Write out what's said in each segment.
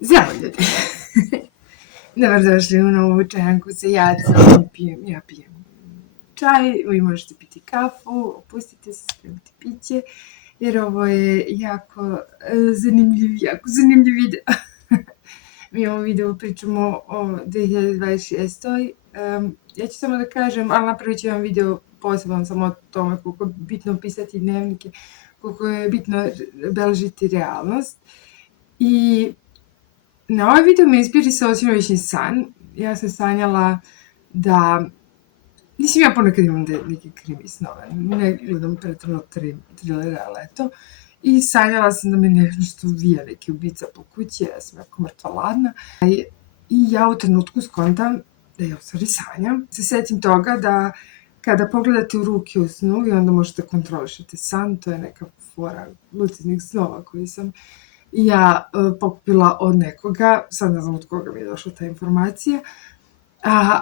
Zdravo ljudi. Dobrodošli u novu čajanku sa Jacom. Ja pijem čaj, vi možete piti kafu, opustite se, spremite piće, jer ovo je jako zanimljiv video. Mi u ovom videu pričamo o 2026. Ja ću samo da kažem, ali napravit ću vam video poseban samo o tome koliko je bitno pisati dnevnike, koliko je bitno beležiti realnost. I na ovaj video me inspirisao sinoćni san. Ja sam sanjala da... Mislim, ja ponekad imam neke krimi snove, ne gledam pretrano trilere, ali eto. I sanjala sam da me nešto vija neki ubica po kući, ja sam jako mrtva ladna. I ja u trenutku skontam da ja u stvari sanjam. Se setim toga da kada pogledate u ruke u snu i onda možete kontrolišati san, to je neka fora lucidnih snova koji sam ja pokupila od nekoga, sad ne znam od koga mi je došla ta informacija,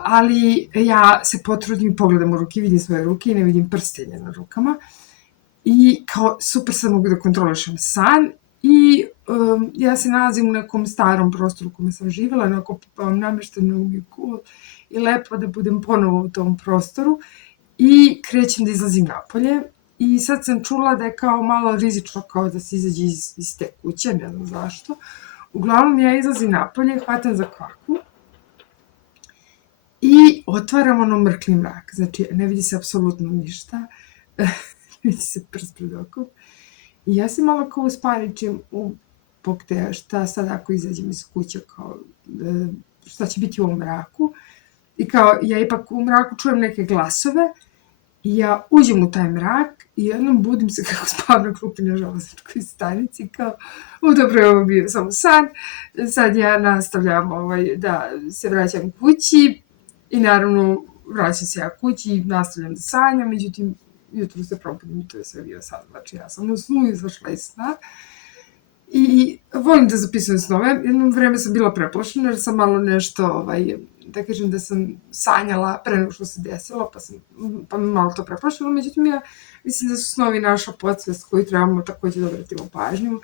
ali ja se potrudim i pogledam u ruke, vidim svoje ruke i ne vidim prstenje na rukama i kao super sad mogu da kontrolišem san i ja se nalazim u nekom starom prostoru u kome sam živjela, onako namešteno mi je cool i lepo da budem ponovo u tom prostoru i krećem da izlazim napolje. I sad sam čula da je kao malo rizično kao da se izađe iz te kuće, ne znam zašto. Uglavnom ja izlazim napolje, hvatam za kvaku i otvaram ono mrkli mrak. Znači ne vidi se apsolutno ništa, vidi se prst pred okom. I ja se malo kao uspaničim u pokte šta sad ako izađem iz kuće, kao šta će biti u ovom mraku. I kao ja ipak u mraku čujem neke glasove. I ja uđem u taj mrak i jednom budim se kako spavam na klupi na železničkoj stanici, kao, dobro je ovo bio samo san, sad ja nastavljam da se vraćam kući i naravno vraćam se ja kući i nastavljam da sanjam, međutim jutro se probudim i to je sve bio san, znači ja sam u snu izašla iz sna i volim da zapisujem snove, jedno vreme sam bila preplašena jer sam malo nešto, da kažem da sam sanjala pre nego što se desilo, pa me malo to preplašilo, međutim ja mislim da su snovi naša podsvest koju trebamo takođe da obratimo pažnju.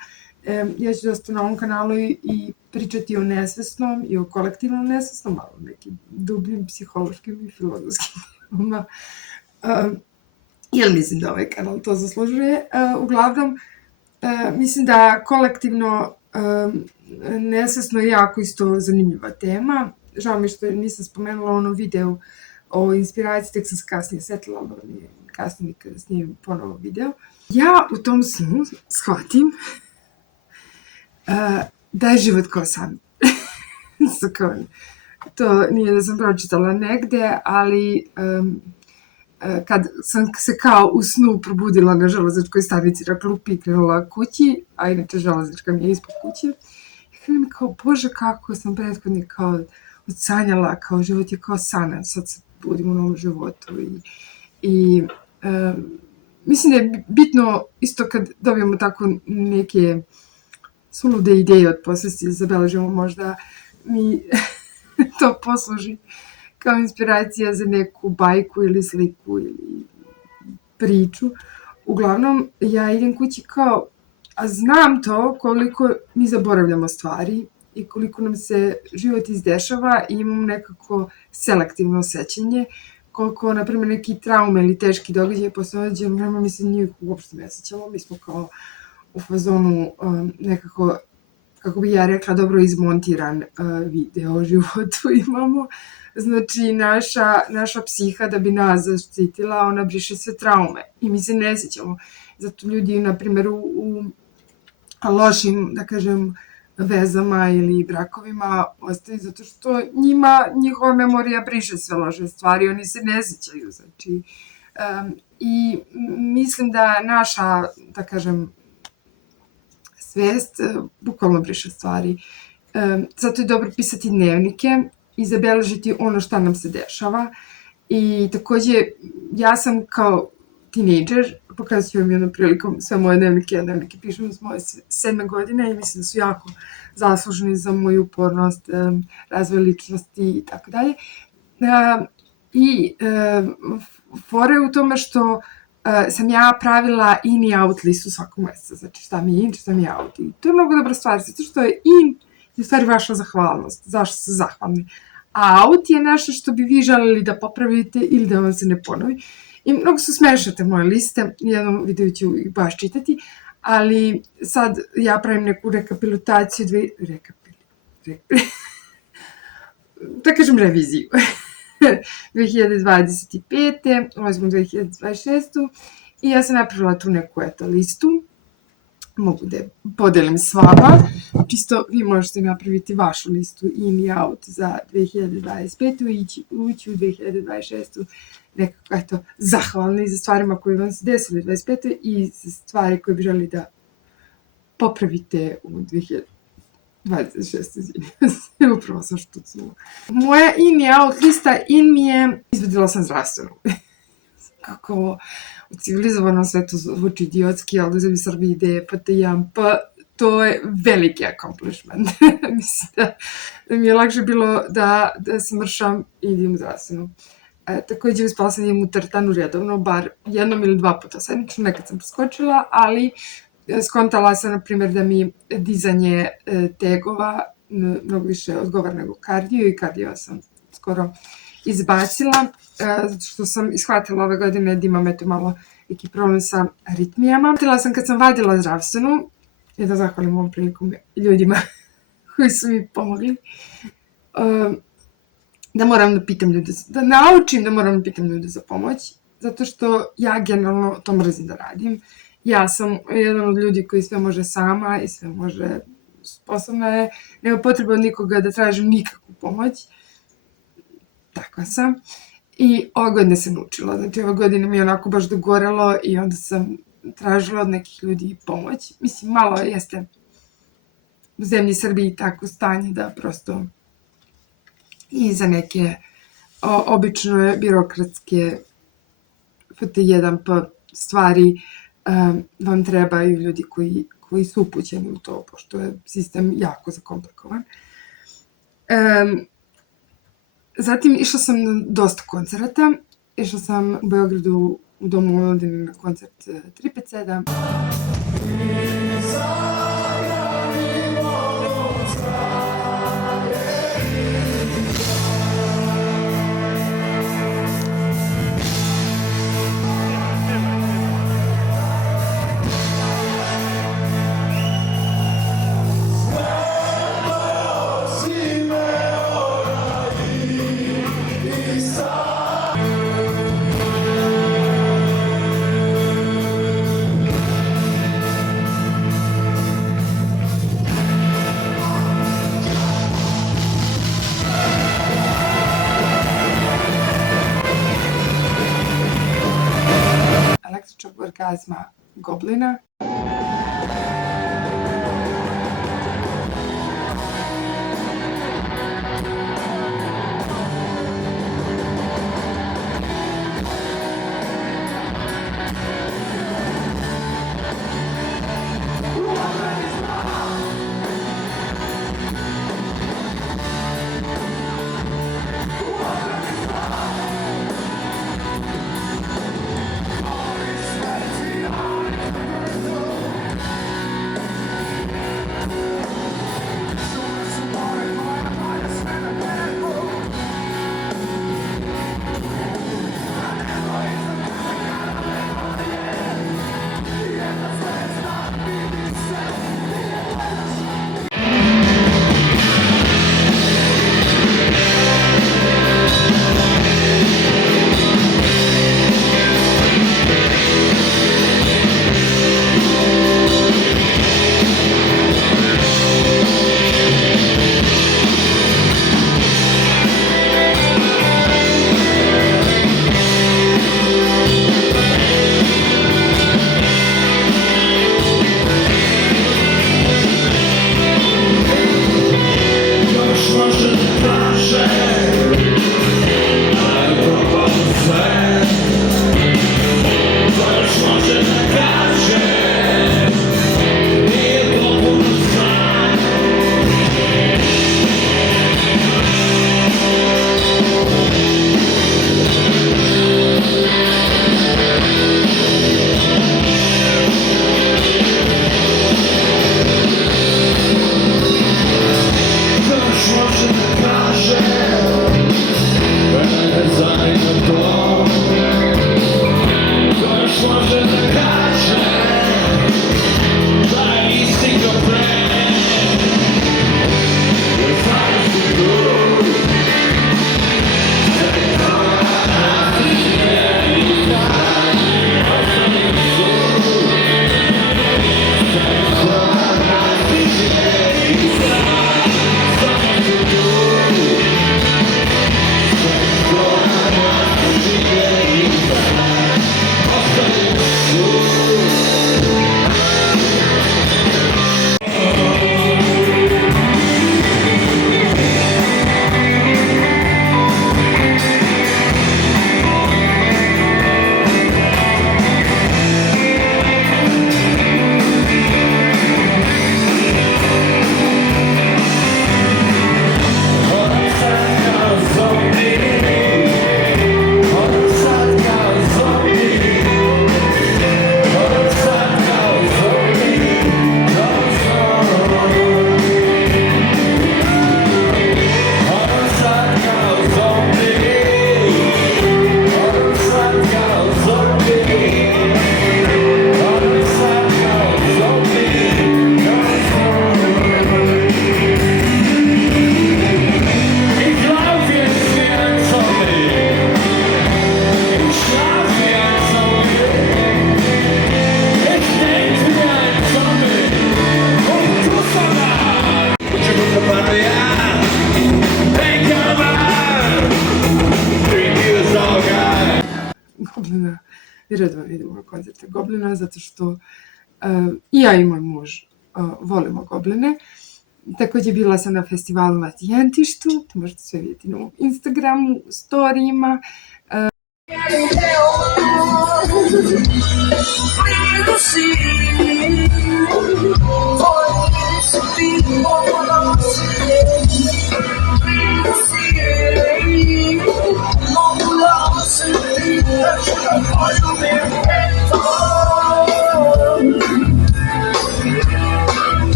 Ja ću dosta na ovom kanalu i pričati o nesvesnom i o kolektivnom nesvesnom, malo nekim dubljim psihološkim i filozofskim temama, jer mislim da ovaj kanal to zaslužuje. Uglavnom, mislim da kolektivno nesvesno je jako isto zanimljiva tema. Žao mi što nisam spomenula ono video o inspiraciji, tek sam se kasnije setila, ali mi je kasnije nikada snimim ponovo video. Ja u tom snu shvatim da je život kao san. To nije da sam pročitala negde, ali kad sam se kao u snu probudila na železničkoj stanici na klupi i krenula kući, a inače železnička mi je ispod kuće, i krenem kao, bože kako sam prethodnik kao odsanjala, kao život je kao san, sad se budim u novom životu i mislim da je bitno isto kad dobijemo tako neke sulude ideje od posvesti, zabeležimo možda mi to posluži kao inspiracija za neku bajku ili sliku ili priču. Uglavnom, ja idem kući kao, a znam to koliko mi zaboravljamo stvari i koliko nam se život izdešava i imamo nekako selektivno sećanje, koliko, na primjer, neki traume ili teški događaj posle određenog vremena mi se njih uopšte ne sećamo, mi smo kao u fazonu nekako, kako bi ja rekla, dobro izmontiran video o životu imamo. Znači, naša psiha da bi nas zaštitila, ona briše sve traume i mi se ne sećamo. Zato ljudi, na primjer, u lošim, da kažem, vezama ili brakovima ostaju zato što njihova memorija briše sve loše stvari, oni se ne sećaju, znači. I mislim da naša, da kažem, svest bukvalno briše stvari. Zato je dobro pisati dnevnike i zabeležiti ono šta nam se dešava. I takođe, ja sam kao tinejdžer, pokazat ću vam jednom prilikom sve moje dnevnike, ja dnevnike pišem s moje 7. godine i mislim da su jako zasluženi za moju upornost, razvoj ličnosti i tako dalje. I fora je u tome što sam ja pravila in i out listu svakog meseca, znači šta mi je in, šta mi je out. I to je mnogo dobra stvar, zato što je in u stvari vaša zahvalnost, zašto ste zahvalni. A aut je nešto što bi vi želeli da popravite ili da vam se ne ponovi. I mnogo su smešne te moje liste, jednom video ću ih baš čitati, ali sad ja pravim neku rekapitulaciju, da kažem reviziju. 2025. Ovo smo 2026. I ja sam napravila tu neku listu. Mogu da je podelim s vama. Čisto vi možete napraviti vašu listu in i out za 2025. i ući u 2026. nekako eto zahvalni za stvarima koje vam se desili u 2025. i za stvari koje bi želi da popravite u 2026. Upravo sam štucnula. Moja in i out lista, in mi je izvedila sam zdravstvenu. Kako u civilizovanom svetu zvuči idiotski, ali uzem Srbiji ide, pa te jam, pa to je veliki accomplishment. Mislim da mi je lakše bilo da se mršam i idem u zdravstvenu. Takođe uspela sam da idem u teretanu redovno, bar jednom ili 2 puta sedmično, nekad sam preskočila, ali skontala sam, na primjer, da mi dizanje tegova mnogo više odgovara nego kardio i kardio sam skoro izbacila, zato što sam ishvatila ove godine da imam eto malo neki problem sa aritmijama. Htjela sam kad sam vadila zdravstvenu, i da zahvalim ovom prilikom ljudima koji su mi pomogli, da moram da pitam ljude, da naučim da moram da pitam ljude za pomoć, zato što ja generalno to mrzim da radim. Ja sam jedan od ljudi koji sve može sama i sve može, sposobna je, nema potreba od nikoga da tražim nikakvu pomoć. Takva sam. I ove godine sam naučila, znači ove godine mi je onako baš dogorelo i onda sam tražila od nekih ljudi pomoć. Mislim, malo jeste u zemlji Srbiji tako stanje da prosto i za neke obično birokratske FT1P stvari vam trebaju ljudi koji su upućeni u to, pošto je sistem jako zakomplikovan. Zatim išla sam na dosta koncerata. Išla sam u Beogradu u Domu omladine na koncert 357. Električnog orgazma Goblina. i redovno idemo na koncerte Goblina, zato što i ja i moj muž volimo Gobline. Takođe bila sam na festivalu na Tijentištu, to možete sve vidjeti na mom Instagramu, storijima.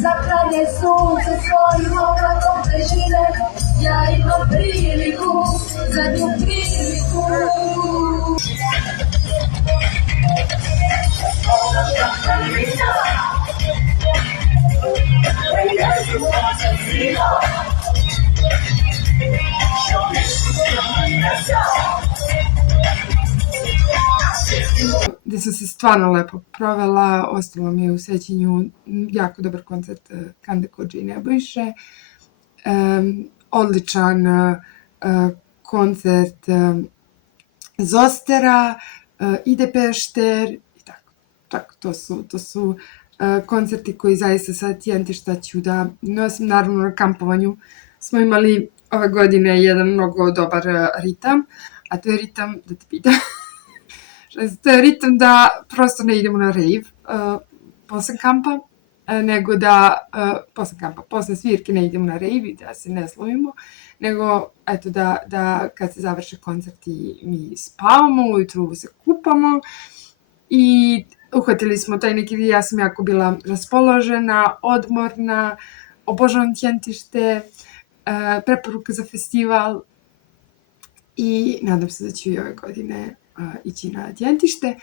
Zaklanje sunce svojim obratom težine, ja imam priliku, zadnju priliku. Gde sam se stvarno lepo provela, ostalo mi je u sećanju jako dobar koncert Kande Kodže i Nebojše, odličan koncert Zostera, Ide Pešter i tako. To su koncerti koji zaista sa Tijentišta ću da nosim. Naravno, na kampovanju smo imali ove godine jedan mnogo dobar ritam, a to je ritam, da te pitam, to je ritam da prosto ne idemo na rave posle kampa, nego da posle svirke ne idemo na rave i da se ne slovimo, nego eto da kad se završe koncerti mi spavamo, ujutru se kupamo i uhvatili smo taj neki, ja sam jako bila raspoložena, odmorna, obožavam Tijentište, preporuka za festival i nadam se da ću i ove godine ići na Tijentište.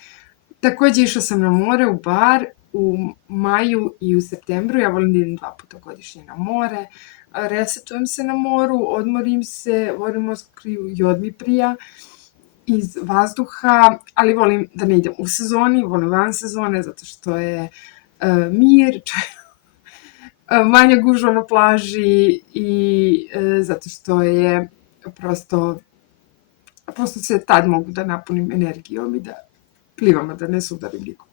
Takođe išla sam na more, u bar, u maju i u septembru. Ja volim da idem 2 puta godišnje na more. Resetujem se na moru, odmorim se, volim morsku kriju i odmi prija iz vazduha, ali volim da ne idem u sezoni, volim van sezone, zato što je mir, manja gužva na plaži i zato što je prosto se tad mogu da napunim energijom i da plivam, a da ne sudarim nikoga.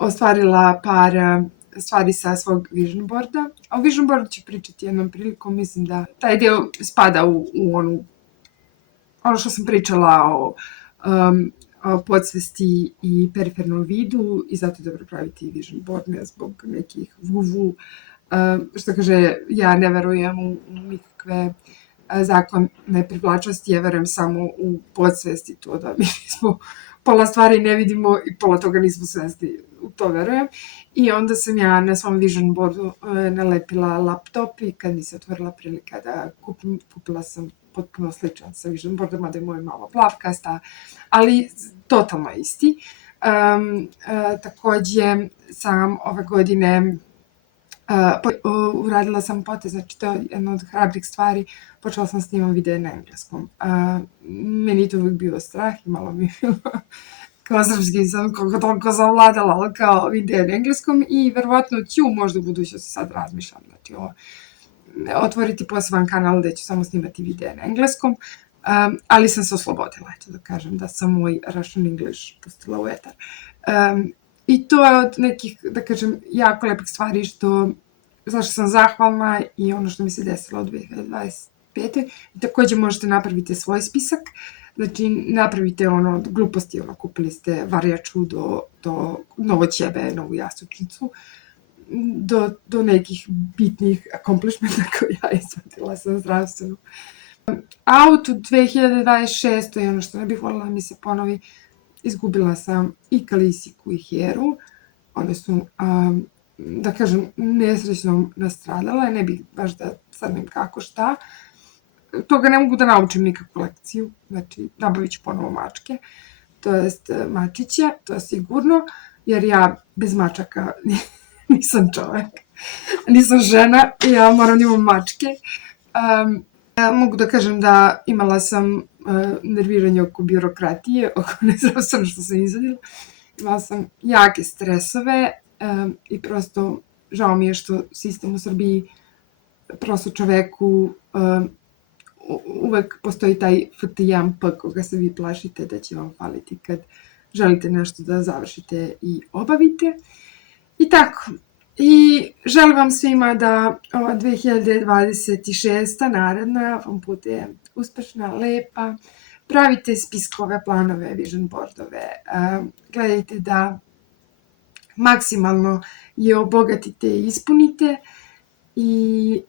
Ostvarila par stvari sa svog vision boarda. O vision boardu ću pričati jednom prilikom, mislim da taj deo spada u ono što sam pričala o podsvesti i perifernom vidu i zato je dobro praviti vision board, ne zbog nekih vuvu. Što kaže, ja ne verujem u nikakve zakone privlačnosti, ja verujem samo u podsvesti, to da mi nismo pola stvari ne vidimo i pola toga nismo svesni, u to verujem. I onda sam ja na svom vision boardu nalepila laptop i kad mi se otvorila prilika da kupila sam potpuno sličan sa vision boardom, mada je moj malo plavkasta, ali totalno isti. Takođe sam ove godine uradila sam potez, znači to je jedna od hrabrih stvari, počela sam snimam videe na engleskom. Meni je to uvijek bio strah i malo mi je bilo kao srpski sam koliko toliko zavladala, ali kao videe na engleskom i verovatno ću možda u budućnosti sad razmišljam, znači otvoriti poseban kanal gde ću samo snimati videe na engleskom, ali sam se oslobodila, eto da kažem da sam moj Russian English pustila u etar. I to je od nekih, da kažem, jako lepih stvari zašto sam zahvalna i ono što mi se desilo od 2025. Takođe možete napraviti svoj spisak, znači napravite ono od gluposti, kupili ste varjaču do novoćebe, novu jastučnicu, do nekih bitnih accomplishmenta koje ja izvadila sam zdravstveno. Out u 2026. je ono što ne bih voljela mi se ponovi, izgubila sam i Kalisiku i Heru, one su, da kažem, nesrećno nastradale, ne bih baš da crnim kako šta. toga ne mogu da naučim nikakvu lekciju, znači nabavit ću ponovo mačke, to jest mačiće, to je sigurno, jer ja bez mačaka nisam čovek, nisam žena, ja moram da imam mačke. Mogu da kažem da imala sam nerviranje oko birokratije, oko nezdravstveno što sam izvadila. Imala sam jake stresove i prosto žao mi je što sistem u Srbiji prosto čoveku uvek postoji taj FT1P koga se vi plašite da će vam faliti kad želite nešto da završite i obavite. I tako. I želim vam svima da ova 2026. naredna vam bude uspešna, lepa. Pravite spiskove, planove, vision boardove. Gledajte da maksimalno je obogatite i ispunite. I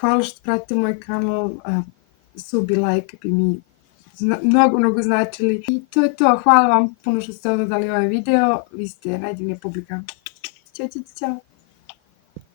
hvala što pratite moj kanal. Subi, like bi mi mnogo značili. I to je to. Hvala vam puno što ste odgledali ovaj video. Vi ste najdivnija publika. Ćao.